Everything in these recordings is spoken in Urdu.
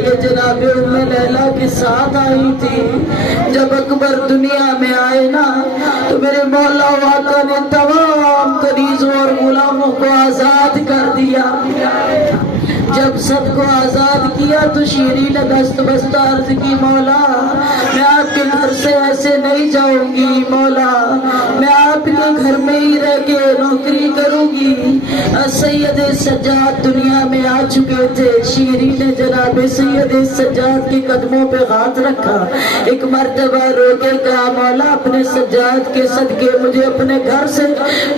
یہ جناب ام لیلا کے ساتھ آئی تھی. جب اکبر دنیا میں آئے نا تو میرے مولا آقا نے تمام کنیزوں اور غلاموں کو آزاد کر دیا. جب سب کو آزاد کیا تو شیریں نے دست بستہ عرض کی مولا میں آپ کے گھر سے ایسے نہیں جاؤں گی. مولا میں آپ کے گھر میں ہی رہ کے نوکری کروں گی. سید سجاد دنیا میں آ چکے تھے. شیریں نے جناب سید سجاد کے قدموں پہ ہاتھ رکھا. ایک مرتبہ رو کے کہا مولا اپنے سجاد کے صدقے مجھے اپنے گھر سے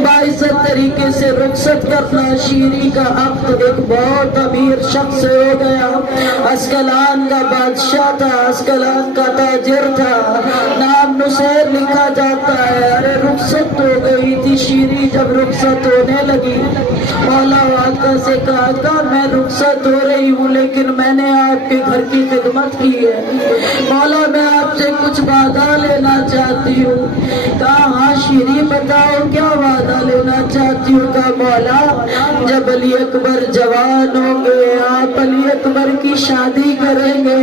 باعزت طریقے سے رخصت کرنا. شیریں کا عقد ایک بہت امیر شخص سے ہو گیا. اسکلان کا بادشاہ تھا, اسکلان کا تاجر تھا, نام نصیر لکھا جاتا ہے. ارے رخصت ہو گئی تھی. شیریں جب رخصت ہونے لگی مولا آقا سے کہا کہ میں رخصت ہو رہی ہوں لیکن میں نے آپ کے گھر کی خدمت کی ہے. مولا میں آپ سے کچھ وعدہ لینا چاہتی ہوں. کہا ہاں شیریں بتاؤ کیا وعدہ لینا چاہتی ہوں. کہا مولا جب علی اکبر جوان ہوں گے آپ علی اکبر کی شادی کریں گے.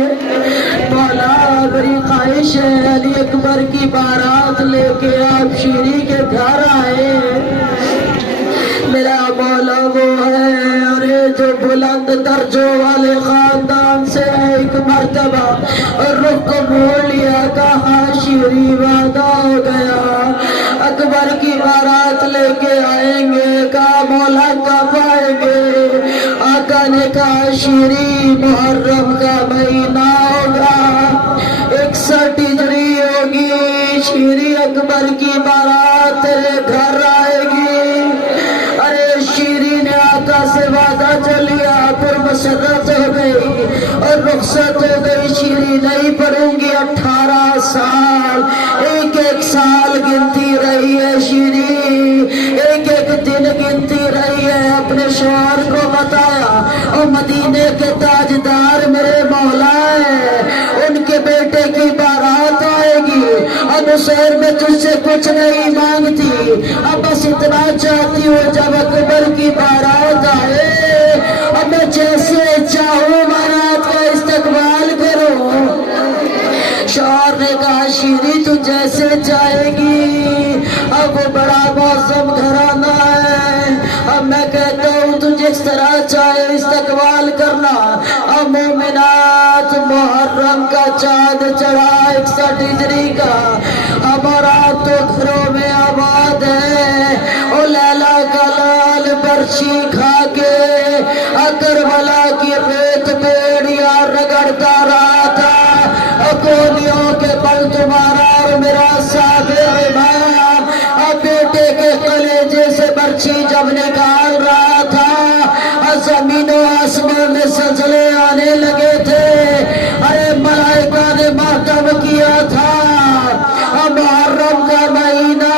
مولا میری خواہش ہے علی اکبر کی بارات لے کے آپ شیریں کے گھر آئے. میرا مولا وہ ہے ارے جو بلند درجوں والے خاندان سے ایک مرتبہ رخ کو موڑ لیا. کہا شیریں وعدہ ہو گیا اکبر کی بارات لے کے آئیں گے. کہا مولا کب آئیں گے. آقا نے کہا شیریں محرم کا مہینہ ہوگا 61 ہجری ہوگی. شیریں اکبر کی بارات تیرے گھر آئے گی. ارے شیریں نے آقا سے وعدہ چل لیا پھر مسرت ہو گئی اور رخصت ہو گئی. شیریں نہیں پڑھوں گی 18 سال ایک ایک سال گنتی رہی ہے. شیریں ایک ایک دن گنتی رہی ہے. اپنے شوہر کو بتایا اور مدینے کے تاجدار میرے مولا ہے ان کے بیٹے کی بارات آئے گی. اب نصیر میں تجھ سے کچھ نہیں مانگتی اب بس اتنا چاہتی ہوں جب اکبر کی بارات آئے اب میں جیسے چاہوں بارات کا استقبال کروں. شوہر نے کہا شیریں تو جیسے چاہے گی. اب بڑا معظم گھرانہ ہے. اب میں کہتا ہوں تو جس طرح چاہے استقبال کرنا. اب مومنات محرم کا چاند چڑھا 61 ہجری کا. ہمارا تو گھروں میں آباد ہے. او لیلا کا لال برچی کھا کے کربلا کی ریت بیڑیا رگڑتا رہا تھا. کولیوں کے پل تمہارا اور میرا صابر امام بیٹے کے کلیجے سے برچی جب نکال رہا تھا زمین و آسمان میں زلزلے آنے لگے تھے. ارے ملائکہ نے ماتم کیا تھا. محرم کا مہینہ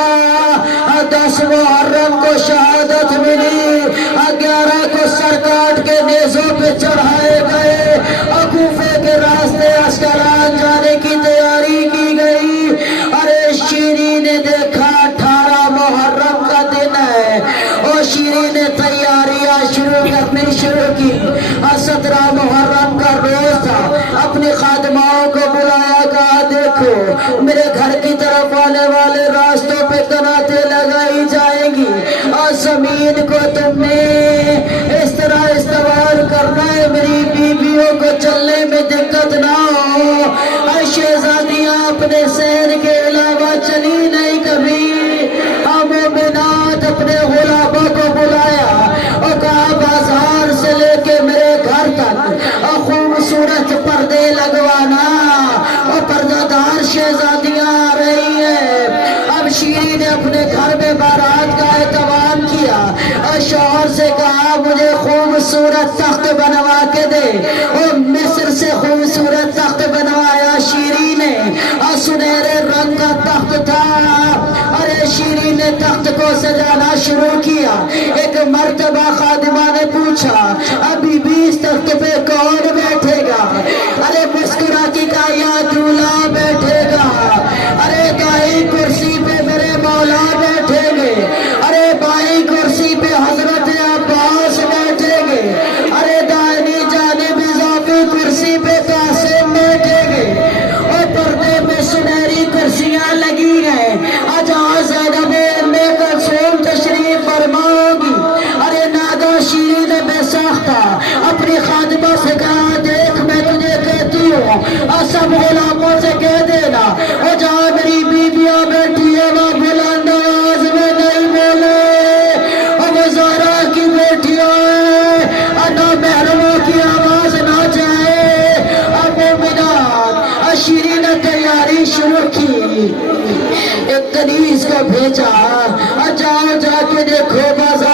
10 محرم کو شہادت ملی. 11 کو سر کاٹ کے نیزوں پہ چڑھائے گئے. کوفے کے راستے اسکلان جانے کی تیاری کی گئی. ارے شیریں نے دیکھا 18 محرم کا دن ہے اور شیریں نے تیاریاں شروع کی. 17 محرم کا روز تھا. اپنی خادماؤں کو بلایا کہا دیکھو میرے گھر کی طرف آنے والے راستوں پہ کناتیں لگائی جائیں گی اور زمین کو تم نے اس طرح استعمال کرنا ہے میری بیویوں کو چلنے میں دقت نہ ہو. شہزادیاں اپنے شہر کے علاوہ چلی نہیں کبھی. مومنات اپنے غلاموں کو بلایا اور کہا بازار سے لے کے میرے گھر تک خوبصورت پردے لگوانا. اور پردہ دار شہزادیاں آ رہی ہیں. اب شیریں نے اپنے گھر میں بارات کا اہتمام کیا اور شوہر سے کہا مجھے خوبصورت تخت بنوا کے دے. اور مصر سے خوبصورت تخت بنوایا شیریں نے اور سنہرے رنگ کا تخت تھا. ارے شیریں نے تخت کو سجانا شروع کیا. ایک مرتبہ خادمہ نے پوچھا ابھی بھی اس تخت پہ کون بیٹھے گا. ارے مسکرا کی کہا یا دولہا بیٹھے گا. ارے دائیں کرسی پہ میرے مولا بیٹھیں گے. ارے بائیں کرسی پہ حضرت عباس بیٹھیں گے. ارے دائیں جانب اضافی کرسی پہ ایک کنیز کو بھیجا، جاؤ جا کے دیکھو بازار